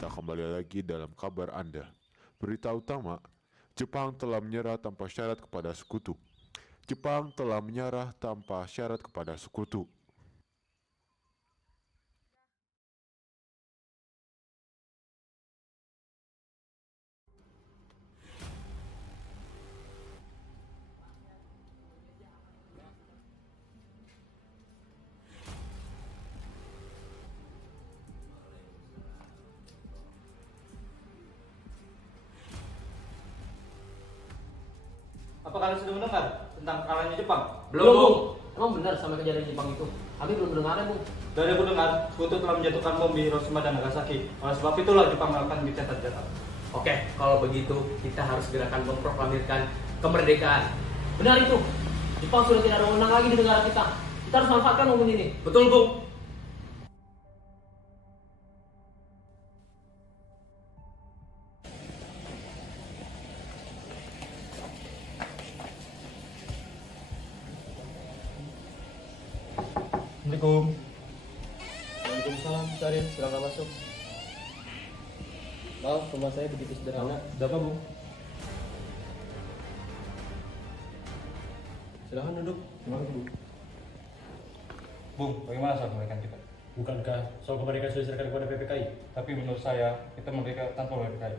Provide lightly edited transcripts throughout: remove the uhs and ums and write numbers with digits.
kita kembali lagi dalam kabar Anda. Berita utama, Jepang telah menyerah tanpa syarat kepada sekutu. Jepang telah menyerah tanpa syarat kepada sekutu. Apa kalian sudah mendengar tentang kalahnya Jepang? Belum, Bung. Emang benar sama kejadian Jepang itu? Kami belum mendengarnya, Bung. Dari aku dengar, sekutu telah menjatuhkan bom di Hiroshima dan Nagasaki. Oleh sebab itulah Jepang akan dicetak-cetak. Oke, kalau begitu kita harus gerakan memproklamirkan kemerdekaan. Benar itu. Jepang sudah tidak ada wewenang lagi di negara kita. Kita harus manfaatkan momen ini. Betul, Bung. Assalamualaikum. Waalaikumsalam, Sarin, silakan masuk. Maaf, rumah saya begitu sederhana. Ada apa, Bung? Silakan duduk. Gimana, Bung? Bung, bagaimana soal kemerdekaan kita? Bukankah soal kemerdekaan sudah diserahkan kepada PPKI? Tapi menurut saya, kita merdeka tanpa PPKI.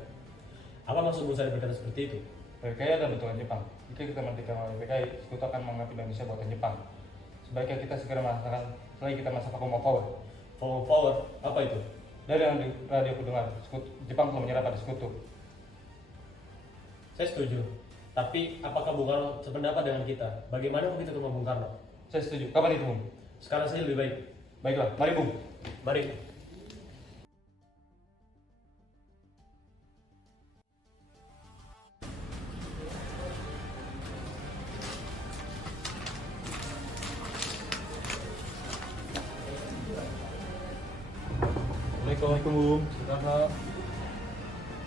Apa maksud Bung Sarin berkata seperti itu? PPKI adalah bentukan Jepang. Jika kita merdeka melalui PPKI, sekutu akan menganggap Indonesia buatan Jepang. Sebaiknya kita segera melaksanakan setelah kita masa vacuum of power. Follow power, apa itu? Dari yang radio aku dengar, Jepang telah menyerah pada sekutu. Saya setuju. Tapi apakah Bung Karno sependapat dengan kita? Bagaimana begitu dengan Bung Karno? Saya setuju. Kapan itu, Bung? Sekarang saja lebih baik. Baiklah, mari, Bung. Mari. Assalamualaikum, Bung. Soekarno.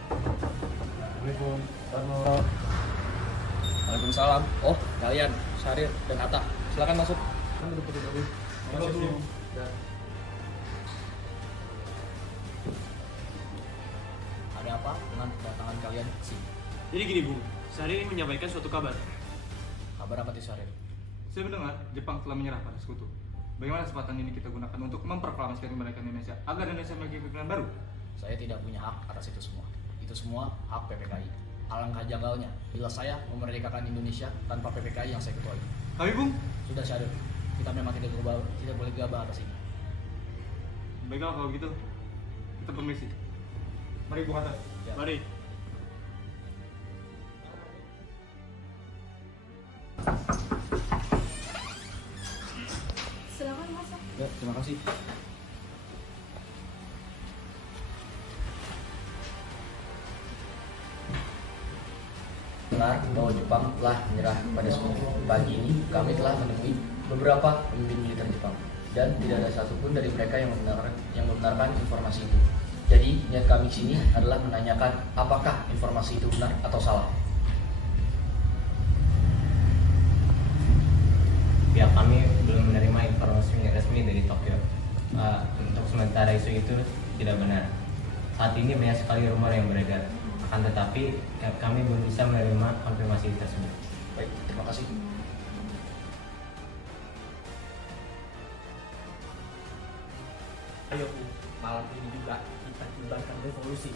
Assalamualaikum, Soekarno. Waalaikumsalam. Oh, kalian, Syahrir dan Atta. Silakan masuk. Duduk dulu. Halo, Bung. Ada apa dengan kedatangan kalian ke sini? Jadi gini Bung, Syahrir ini menyampaikan suatu kabar. Kabar apa tuh, Syahrir? Saya mendengar Jepang telah menyerah pada sekutu. Bagaimana kesempatan ini kita gunakan untuk memproklamasikan kemerdekaan Indonesia agar Indonesia memiliki pimpinan baru? Saya tidak punya hak atas itu semua. Itu semua hak PPKI. Alangkah janggalnya bila saya memerdekakan Indonesia tanpa PPKI yang saya ketuai. Kami, Bung. Sudah, Syahrir. Kita memang tidak boleh gegabah atas ini. Baiklah kalau begitu, kita permisi. Mari, Bung Hatta. Ya. Mari. Silakan masuk. Ya, terima kasih. Benar bahwa Jepang telah menyerah pada sekutu. Pagi ini kami telah menemui beberapa pemimpin militer Jepang dan tidak ada satupun dari mereka yang membenarkan informasi itu. Jadi niat kami sini adalah menanyakan apakah informasi itu benar atau salah. Pihak kami belum menerima informasi resmi dari Tokyo. Untuk sementara isu itu tidak benar. Saat ini banyak sekali rumor yang beredar. Akan tetapi kami belum bisa menerima konfirmasi tersebut. Baik, terima kasih. Ayo, Bu. Malam ini juga kita kibarkan revolusi.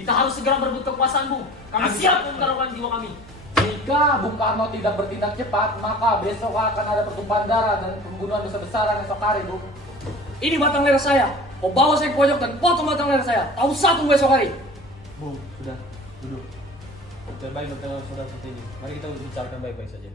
Kita harus segera berebut kekuasaan, Bung. Kami siap menaruhkan jiwa kami. Jika Bung Karno tidak bertindak cepat, maka besok akan ada pertumpahan darah dan pembunuhan besar-besaran esok hari, Bung. Ini batang leher saya. Kau bawa saya ke pojok dan potong batang leher saya. Tahu satu esok hari. Bung, sudah. Duduk. Terbaik dengan saudara seperti ini. Mari kita bicarakan baik-baik saja.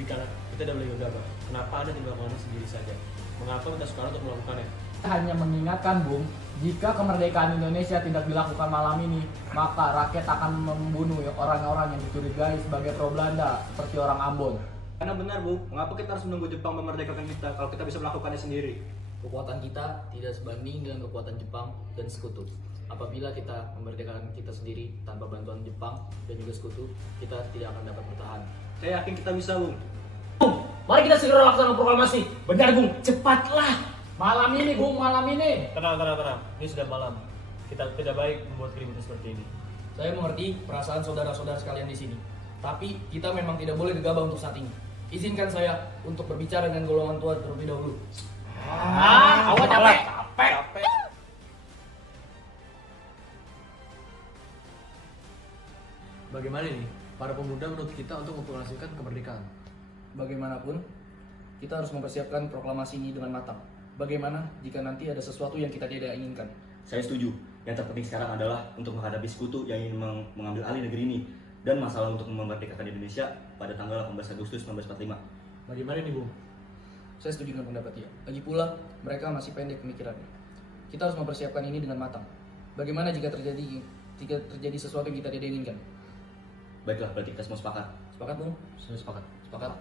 Karena kita tidak boleh gegabah. Kenapa Anda tidak melakukannya sendiri saja? Mengapa kita sekarang untuk melakukannya? Hanya mengingatkan, Bung, jika kemerdekaan Indonesia tidak dilakukan malam ini, maka rakyat akan membunuh orang-orang yang dicurigai sebagai pro Belanda, seperti orang Ambon. Karena benar Bung, mengapa kita harus menunggu Jepang memerdekakan kita kalau kita bisa melakukannya sendiri? Kekuatan kita tidak sebanding dengan kekuatan Jepang dan sekutu. Apabila kita memerdekakan kita sendiri tanpa bantuan Jepang dan juga sekutu, kita tidak akan dapat bertahan. Saya yakin kita bisa Bung. Mari kita segera laksanakan proklamasi. Benar, Bung. Cepatlah. Malam ini, Bung, malam ini. Tenang. Ini sudah malam. Kita tidak baik membuat keributan seperti ini. Saya mengerti perasaan saudara-saudara sekalian di sini. Tapi kita memang tidak boleh gegabah untuk saat ini. Izinkan saya untuk berbicara dengan golongan tua terlebih dahulu. Awal capek. Bagaimana ini? Para pemuda menurut kita untuk memproklamasikan kemerdekaan. Bagaimanapun, kita harus mempersiapkan proklamasi ini dengan matang. Bagaimana jika nanti ada sesuatu yang kita tidak inginkan? Saya setuju. Yang terpenting sekarang adalah untuk menghadapi sekutu yang ingin mengambil alih negeri ini dan masalah untuk memerdekakan Indonesia pada tanggal 18 Agustus 1945. Bagaimana ini, Bung? Saya setuju dengan pendapat dia. Lagi pula, mereka masih pendek pemikirannya. Kita harus mempersiapkan ini dengan matang. Bagaimana jika terjadi sesuatu yang kita tidak inginkan? Baiklah, berarti kita semua sepakat. Sepakat, Bung? Saya sepakat. Sepakat.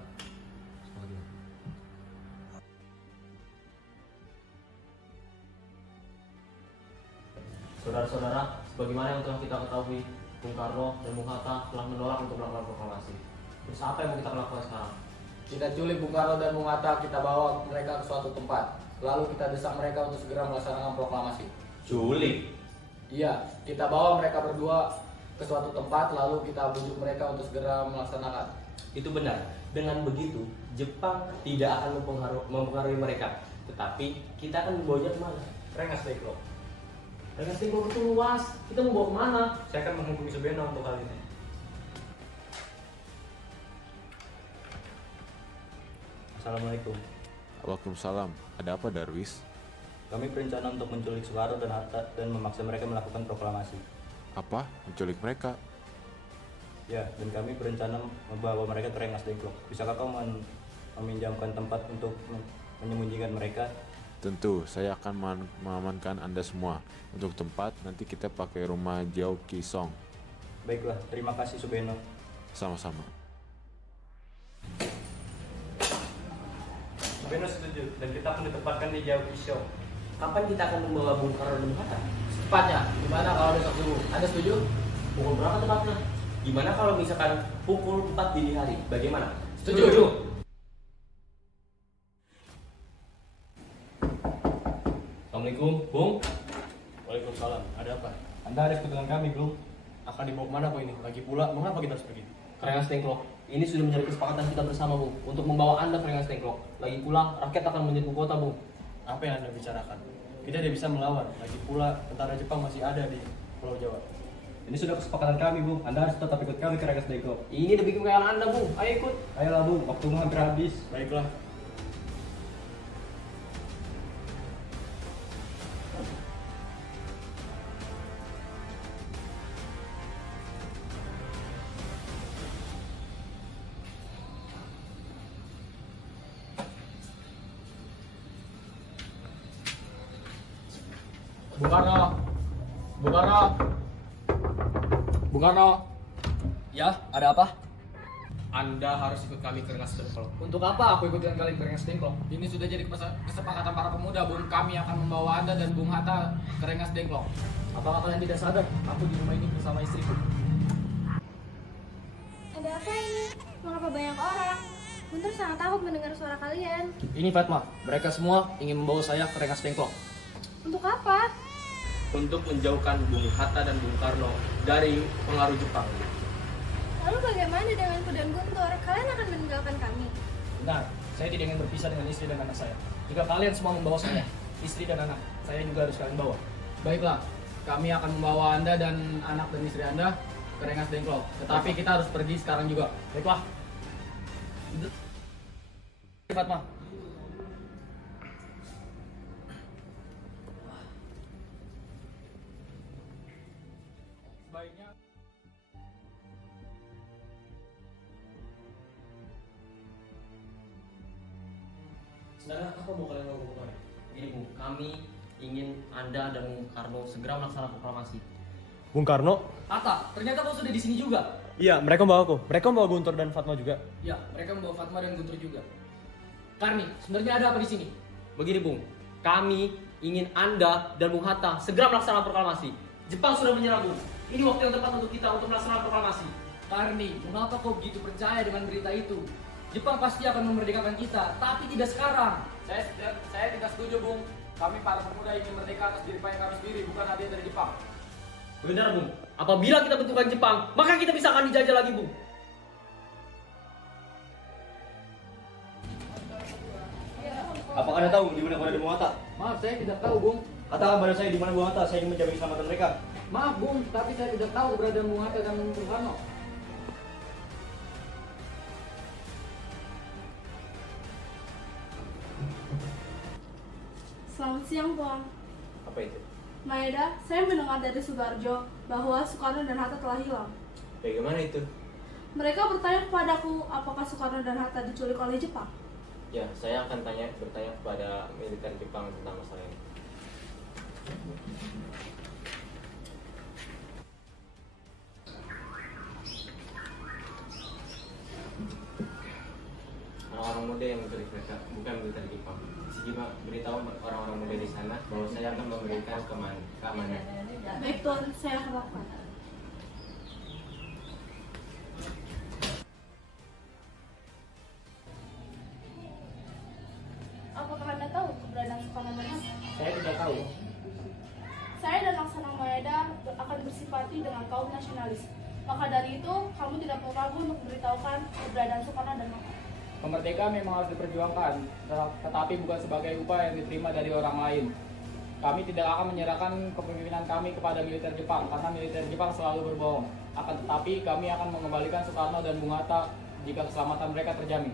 Saudara-saudara, sebagaimana yang telah kita ketahui, Bung Karno dan Bung Hatta telah menolak untuk melakukan proklamasi. Terus apa yang mau kita lakukan sekarang? Kita culik Bung Karno dan Bung Hatta, kita bawa mereka ke suatu tempat. Lalu kita desak mereka untuk segera melaksanakan proklamasi. Culik. Iya, kita bawa mereka berdua ke suatu tempat, lalu kita bujuk mereka untuk segera melaksanakan. Itu benar. Dengan begitu, Jepang tidak akan mempengaruhi mereka. Tetapi kita akan membawanya kemana? Rengas Dengklok. Rengas Dengklok itu luas, kita mau bawa kemana? Saya akan menghubungi Subeno untuk hal ini. Assalamualaikum. Waalaikumsalam. Ada apa, Darwis? Kami berencana untuk menculik Soekarno dan Hatta dan memaksa mereka melakukan proklamasi. Apa? Menculik mereka? Ya, dan kami berencana membawa mereka ke Rengas Dengklok. Bisakah kau meminjamkan tempat untuk menyembunyikan mereka? Tentu, saya akan mengamankan Anda semua. Untuk tempat, nanti kita pakai rumah Jiao Kisong. Baiklah, terima kasih Subeno. Sama-sama. Subeno setuju dan kita akan ditempatkan di Jauh Kisong. Kapan kita akan membawa Bung Karno dan Bung Hatta? Secepatnya, gimana kalau besok subuh? Anda setuju? Pukul berapa tepatnya? Gimana kalau misalkan pukul 4 dini hari? Bagaimana? Setuju. Assalamualaikum, Bung. Waalaikumsalam. Ada apa? Anda ada ikut dengan kami, Bung? Akan dibawa kemana kok ini? Lagi pula, mengapa kita harus pergi? Ke Rengas Dengklok. Ini sudah menjadi kesepakatan kita bersama, Bung, untuk membawa Anda ke Rengas Dengklok. Lagi pula, rakyat akan menjadi kota, Bung. Apa yang Anda bicarakan? Kita tidak bisa melawan. Lagi pula, tentara Jepang masih ada di Pulau Jawa. Ini sudah kesepakatan kami, Bung. Anda harus tetap ikut kami ke Rengas Dengklok. Ini demi kekayaan Anda, Bung. Ayo ikut. Ayolah, Bung. Waktumu hampir habis. Baiklah. Bung Karno. Bung Karno. Bung Karno. Ya, ada apa? Anda harus ikut kami ke Rengas Dengklok. Untuk apa aku ikut dengan kalian ke Rengas Dengklok? Ini sudah jadi kesepakatan para pemuda, Bung. Kami akan membawa Anda dan Bung Hatta ke Rengas Dengklok. Apakah kalian tidak sadar? Aku di rumah ini bersama istriku. Ada apa ini? Mengapa banyak orang? Guntur sangat takut mendengar suara kalian. Ini Fatma, mereka semua ingin membawa saya ke Rengas Dengklok. Untuk apa? Untuk menjauhkan Bung Hatta dan Bung Karno dari pengaruh Jepang. Lalu bagaimana denganku dan Guntur? Kalian akan meninggalkan kami? Benar, saya tidak ingin berpisah dengan istri dan anak saya. Jika kalian semua membawa saya, istri dan anak, saya juga harus kalian bawa. Baiklah, kami akan membawa Anda dan anak dan istri Anda ke Rengas Dengklok. Tetapi kita harus pergi sekarang juga. Baiklah. Fatma. Sebaiknya Sebenarnya apa mau kalian lakukan? Begini, Bung, kami ingin Anda dan Bung Karno segera melaksanakan proklamasi. Bung Karno? Hatta, ternyata kau sudah di sini juga. Iya, mereka membawa aku. Mereka membawa Guntur dan Fatma juga. Ya, mereka membawa Fatma dan Guntur juga. Karni, sebenarnya ada apa di sini? Begini, Bung. Kami ingin Anda dan Bung Hatta segera melaksanakan proklamasi. Jepang sudah menyerah, Bung. Ini waktu yang tepat untuk kita untuk melaksanakan proklamasi. Karni, mengapa kau begitu percaya dengan berita itu? Jepang pasti akan memerdekakan kita, tapi tidak sekarang. saya tidak setuju, Bung. Kami para pemuda ingin merdeka atas diri kami sendiri, bukan hadiah dari Jepang. Benar, Bung. Apabila kita bentukan Jepang, maka kita bisa akan dijajah lagi, Bung. Apakah Anda tahu di mana Koda dan Bung Hatta? Maaf, saya tidak tahu, Bung. Katakan pada saya di mana Bung Hatta, saya ingin menjamin keselamatan mereka. Maaf, Bung, tapi saya tidak tahu keberadaan Bung Hatta dan Bung Karno. Selamat siang, Bang. Apa itu? Maeda, saya mendengar dari Subarjo bahwa Soekarno dan Hatta telah hilang. Bagaimana itu? Mereka bertanya kepadaku apakah Soekarno dan Hatta diculik oleh Jepang. Ya, saya akan bertanya kepada militer Jepang tentang masalah ini. Orang-orang muda yang menculik mereka, bukan militer Jepang. Sejima beritahu orang-orang muda di sana bahwa saya akan memberikan keamanan. Baik, Tuan, saya akan lakukan. Apakah Anda tahu keberadaan Soekarno dan Hatta? Saya tidak tahu. Saya dan Laksana Maeda akan bersifati dengan kaum nasionalis. Maka dari itu, kamu tidak perlu ragu untuk memberitahukan keberadaan Soekarno dan Hatta. Kemerdekaan memang harus diperjuangkan, tetapi bukan sebagai upaya yang diterima dari orang lain. Kami tidak akan menyerahkan kepemimpinan kami kepada militer Jepang, karena militer Jepang selalu berbohong. Akan tetapi kami akan mengembalikan Soekarno dan Bung Hatta jika keselamatan mereka terjamin.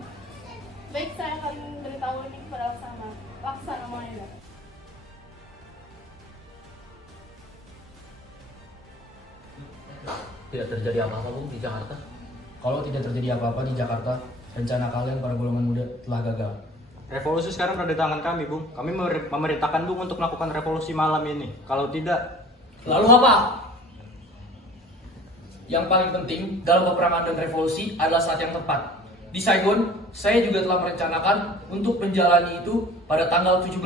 Baik, saya akan memberitahu ini kepada Laksana Maeda. Tidak terjadi apa-apa, Bung, di Jakarta. Kalau tidak terjadi apa-apa di Jakarta, rencana kalian para golongan muda telah gagal. Revolusi sekarang berada di tangan kami, Bung. Kami memerintahkan Bung untuk melakukan revolusi malam ini. Kalau tidak, Lalu apa? Yang paling penting dalam peperangan dan revolusi adalah saat yang tepat. Di Saigon, saya juga telah merencanakan untuk menjalani itu pada tanggal 17.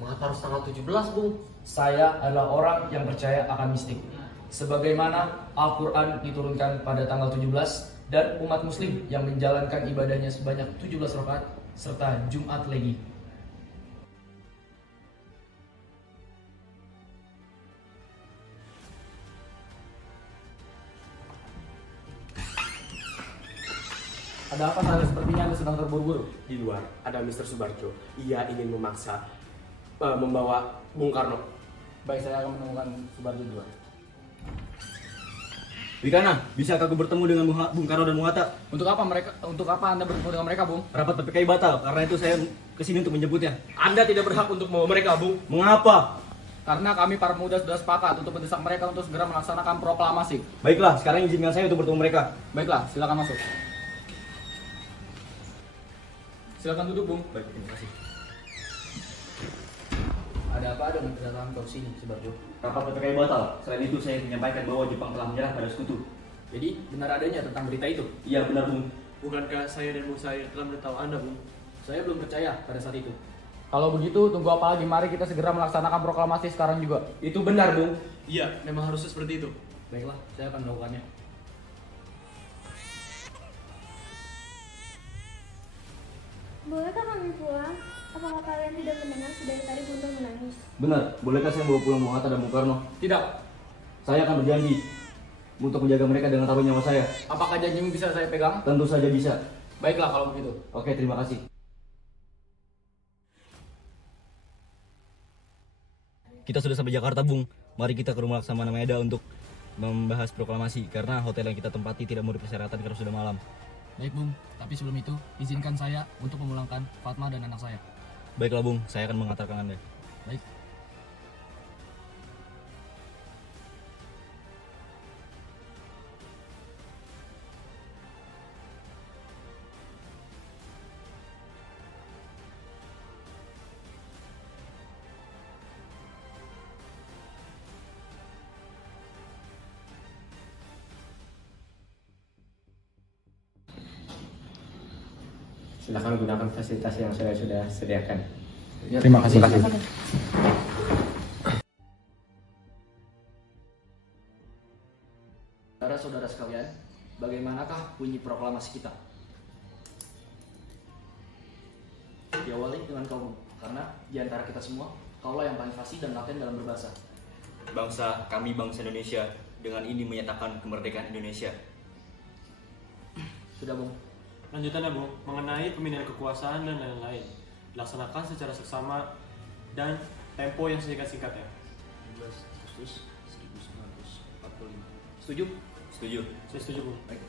Mengapa harus tanggal 17, Bung? Saya adalah orang yang percaya akan mistik. Sebagaimana Al-Quran diturunkan pada tanggal 17 dan umat muslim yang menjalankan ibadahnya sebanyak 17 rakaat serta Jumat Legi. Ada apa saja sepertinya Anda sedang terburu-buru? Di luar ada Mr. Subarjo. Ia ingin memaksa membawa Bung Karno. Baik, saya akan menemukan Subarjo di luar. Wikana, bisakah aku bertemu dengan Bung Karno dan Bung Hatta? Untuk apa Anda bertemu dengan mereka, Bung? Rapat PPKI batal, karena itu saya kesini untuk menjemputnya. Anda tidak berhak untuk membawa mereka, Bung. Mengapa? Karena kami para pemuda sudah sepakat untuk mendesak mereka untuk segera melaksanakan proklamasi. Baiklah, sekarang izinkan saya untuk bertemu mereka. Baiklah, silakan masuk. Silakan duduk, Bung. Baik, terima kasih. Ada apa dengan kedatangan kau sini, Subarjo? Rapat PPKI batal. Selain itu saya menyampaikan bahwa Jepang telah menyerah pada sekutu. Jadi benar adanya tentang berita itu? Iya benar, Bung. Bukankah saya dan Bung Sair telah memberitahu Anda, Bung? Saya belum percaya pada saat itu. Kalau begitu, tunggu apa lagi? Mari kita segera melaksanakan proklamasi sekarang juga. Itu benar, Bung. Iya, memang harusnya seperti itu. Baiklah, saya akan melakukannya. Bolehkah kami pulang? Apakah kalian tidak mendengar sedari tadi Bunda menangis? Benar, bolehkah saya membawa pulang Bung Hatta dan Bung Karno? Tidak. Saya akan berjanji untuk menjaga mereka dengan taruh nyawa saya. Apakah janjimu bisa saya pegang? Tentu saja bisa. Baiklah kalau begitu. Oke, terima kasih. Kita sudah sampai Jakarta, Bung. Mari kita ke rumah Laksamana Maeda untuk membahas proklamasi karena hotel yang kita tempati tidak memberi persyaratan karena sudah malam. Baik, Bung. Tapi sebelum itu, izinkan saya untuk memulangkan Fatma dan anak saya. Baiklah, Bung. Saya akan mengantarkan Anda. Baik. Silakan gunakan fasilitas yang saya sudah sediakan. Terima kasih. Saudara-saudara sekalian, bagaimanakah bunyi proklamasi kita? Diawali dengan Karena di antara kita semua, kaulah yang paling fasih dan laten dalam berbahasa. Kami bangsa Indonesia dengan ini menyatakan kemerdekaan Indonesia. Sudah, Bung. Lanjutannya, Bung, mengenai pemindahan kekuasaan dan lain-lain. Dilaksanakan secara seksama dan tempo yang singkat-singkatnya. 12 Agustus 1945. Setuju? Setuju. Saya setuju, Bung. Baik.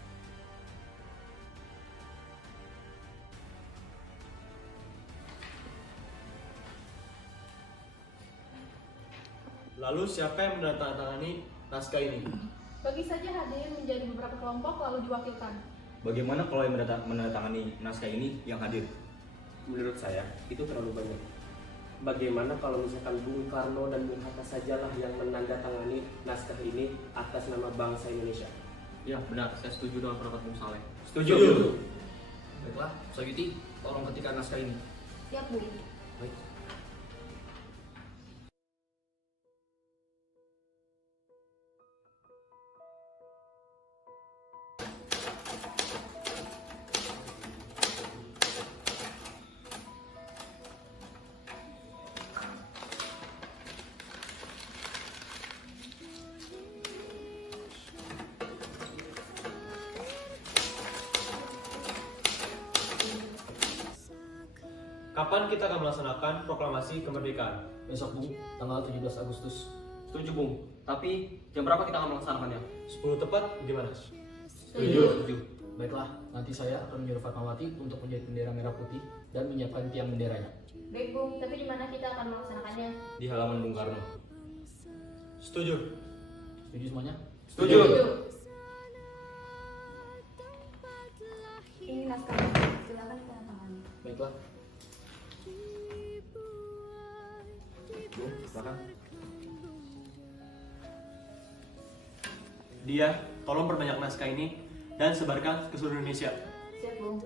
Lalu siapa yang menandatangani naskah ini? Bagi saja hadirin menjadi beberapa kelompok lalu diwakilkan. Bagaimana kalau yang menandatangani naskah ini yang hadir? Menurut saya itu terlalu banyak. Bagaimana kalau misalkan Bung Karno dan Bung Hatta sajalah yang menandatangani naskah ini atas nama bangsa Indonesia? Ya, benar. Saya setuju dengan pendapat Bung Saleh. Setuju. Baiklah, Sayuti, tolong ketikkan naskah ini. Siap, Bu. Baik. Kapan kita akan melaksanakan proklamasi kemerdekaan? Besok, Bung, tanggal 17 Agustus. Setuju, Bung. Tapi jam berapa kita akan melaksanakannya? 10 tepat, gimana? Setuju. Baiklah, nanti saya akan menyuruh Fatmawati untuk menjahit bendera merah putih dan menyiapkan tiang benderanya. Baik, Bung. Tapi di mana kita akan melaksanakannya? Di halaman Bung Karno. Setuju. Setuju semuanya? Setuju. Ini naskah. Silakan ditandatangani. Baiklah. Bung, silakan. Dia, tolong perbanyak naskah ini dan sebarkan ke seluruh Indonesia. Siap, Bung.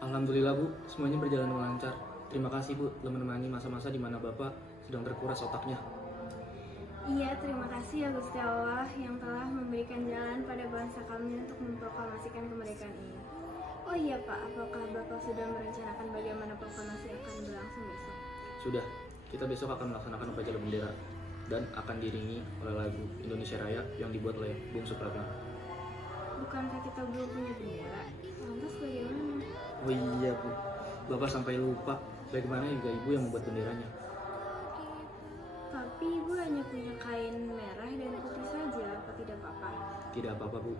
Alhamdulillah, Bu, semuanya berjalan dengan lancar. Terima kasih, Bu, telah menemani masa-masa di mana Bapak sedang terkuras otaknya. Iya, terima kasih ya Gusti Allah yang telah memberikan jalan pada bangsa kami untuk memproklamasikan kemerdekaan ini. Oh iya Pak, apakah Bapak sudah merencanakan bagaimana proklamasi akan berlangsung besok? Sudah, kita besok akan melaksanakan upacara bendera dan akan diiringi oleh lagu Indonesia Raya yang dibuat oleh Bung Supratman. Bukankah kita belum punya bendera? Lantas bagaimana? Oh iya, Bu, Bapak sampai lupa bagaimana juga Ibu yang membuat benderanya. Tapi Ibu hanya punya kain merah dan putih saja, apa tidak apa-apa? Tidak apa-apa, Bu,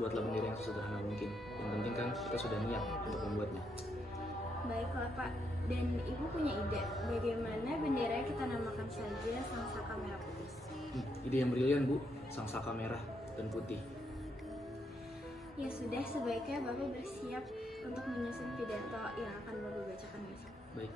buatlah bendera yang sesederhana mungkin. Yang penting kan kita sudah niat untuk membuatnya. Baiklah Pak, dan Ibu punya ide bagaimana bendera kita namakan saja Sang Saka Merah Putih? Ide yang brilian, Bu, Sang Saka Merah dan Putih. Ya sudah, sebaiknya Bapak bersiap untuk menyusun pidato yang akan Bapak bacakan besok. Baik.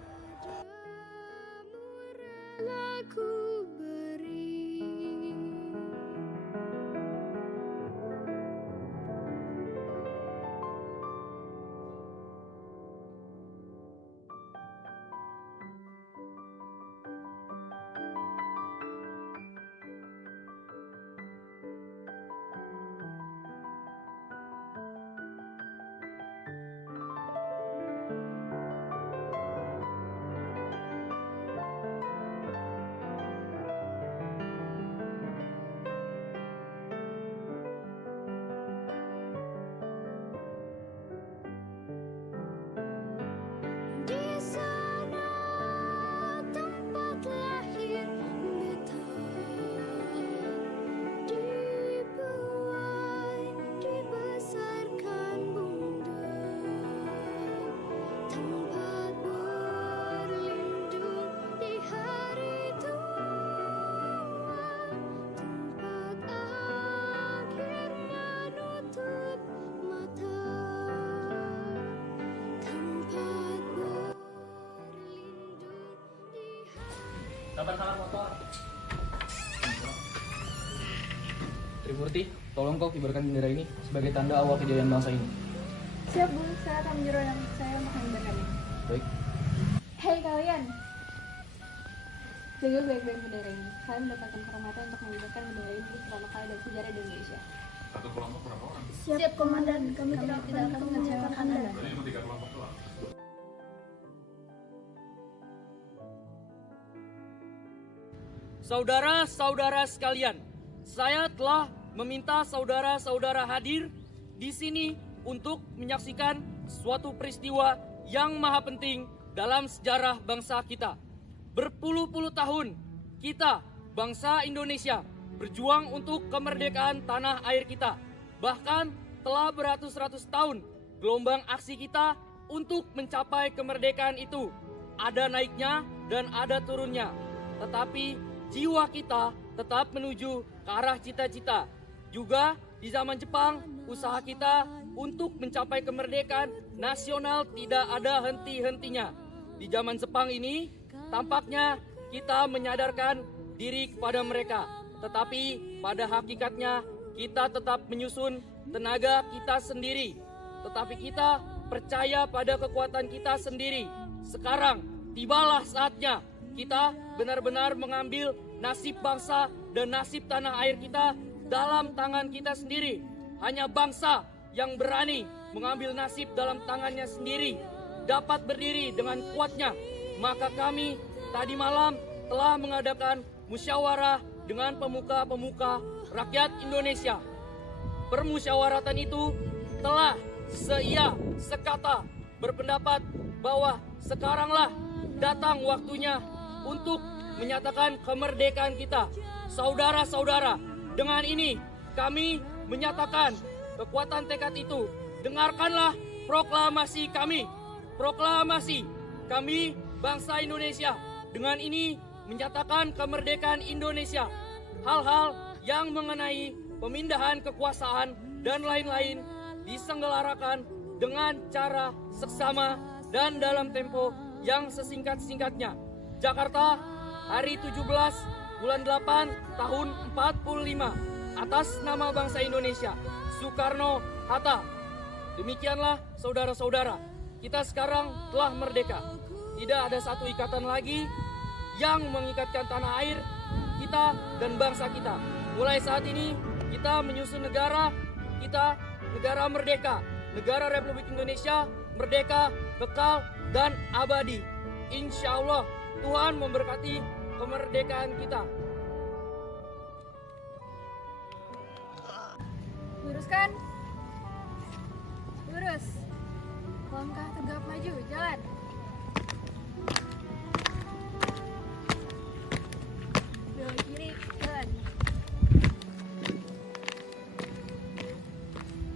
Sabar motor. Trimurti, tolong kau kibarkan bendera ini sebagai tanda awal kejayaan bangsa ini. Siap Bu, saya akan menyuruh anak saya untuk mengibarkannya. Baik. Hei kalian, jaga baik-baik bendera ini. Kalian mendapatkan kehormatan untuk mengibarkan bendera ini pertama kali dalam sejarah di Indonesia. Satu kelompok berapa orang? Siap, Komandan. Kami tidak akan mengecewakan Anda. Jadi cuma 3 kelompok doang. Saudara-saudara sekalian, saya telah meminta saudara-saudara hadir di sini untuk menyaksikan suatu peristiwa yang maha penting dalam sejarah bangsa kita. Berpuluh-puluh tahun kita, bangsa Indonesia, berjuang untuk kemerdekaan tanah air kita. Bahkan telah beratus-ratus tahun gelombang aksi kita untuk mencapai kemerdekaan itu. Ada naiknya dan ada turunnya. Tetapi jiwa kita tetap menuju ke arah cita-cita. Juga di zaman Jepang, usaha kita untuk mencapai kemerdekaan nasional tidak ada henti-hentinya. Di zaman Jepang ini, tampaknya kita menyadarkan diri kepada mereka. Tetapi pada hakikatnya kita tetap menyusun tenaga kita sendiri. Tetapi kita percaya pada kekuatan kita sendiri. Sekarang tibalah saatnya kita benar-benar mengambil nasib bangsa dan nasib tanah air kita dalam tangan kita sendiri. Hanya bangsa yang berani mengambil nasib dalam tangannya sendiri dapat berdiri dengan kuatnya. Maka kami tadi malam telah mengadakan musyawarah dengan pemuka-pemuka rakyat Indonesia. Permusyawaratan itu telah seia sekata berpendapat bahwa sekaranglah datang waktunya untuk menyatakan kemerdekaan kita. Saudara-saudara, dengan ini kami menyatakan kekuatan tekad itu. Dengarkanlah proklamasi kami. Proklamasi kami bangsa Indonesia. Dengan ini menyatakan kemerdekaan Indonesia. Hal-hal yang mengenai pemindahan kekuasaan dan lain-lain disenggarakan dengan cara seksama dan dalam tempo yang sesingkat-singkatnya. Jakarta, hari 17 bulan 8 tahun 45 atas nama bangsa Indonesia, Soekarno-Hatta. Demikianlah saudara-saudara, kita sekarang telah merdeka. Tidak ada satu ikatan lagi yang mengikatkan tanah air kita dan bangsa kita. Mulai saat ini kita menyusun negara kita, negara merdeka, negara Republik Indonesia merdeka, kekal dan abadi. Insya Allah Tuhan memberkati kemerdekaan kita. Luruskan. Lurus. Langkah tegap maju, jalan. Belok kiri, jalan.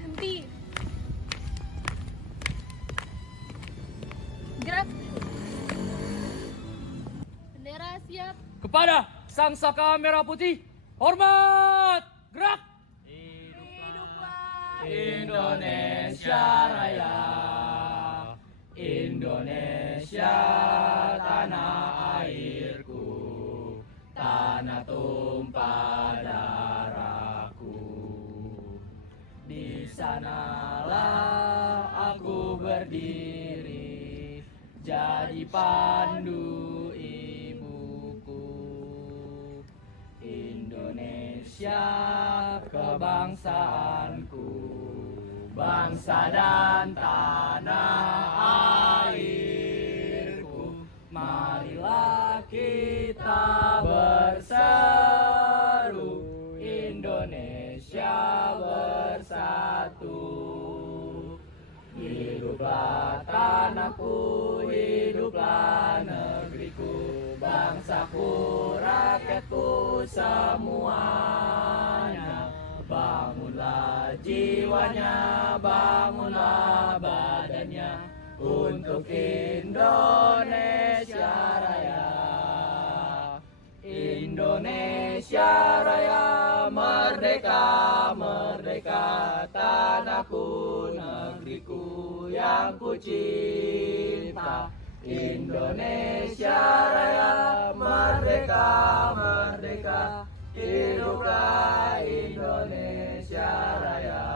Henti. Gerak. Bendera siap. Kepada Sang Saka Merah Putih, hormat, gerak. Indonesia Raya, Indonesia tanah airku, tanah tumpah darahku. Di sanalah aku berdiri, jadi pandu ibuku. Indonesia kebangsaanku, bangsa dan tanah airku. Marilah kita berseru, Indonesia bersatu. Hiduplah tanahku, hiduplah negeriku, bangsaku, rakyatku semuanya. Bangunlah jiwanya, bangunlah badannya, untuk Indonesia Raya. Indonesia Raya, merdeka, merdeka, tanahku, negeriku yang ku cinta. Indonesia Raya, merdeka, merdeka, hiduplah Indonesia Raya.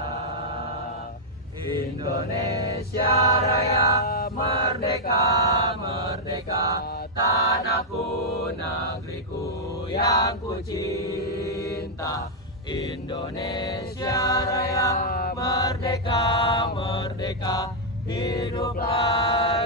Indonesia Raya, merdeka, merdeka, tanahku, negeriku yang ku cinta. Indonesia Raya, merdeka, merdeka, hiduplah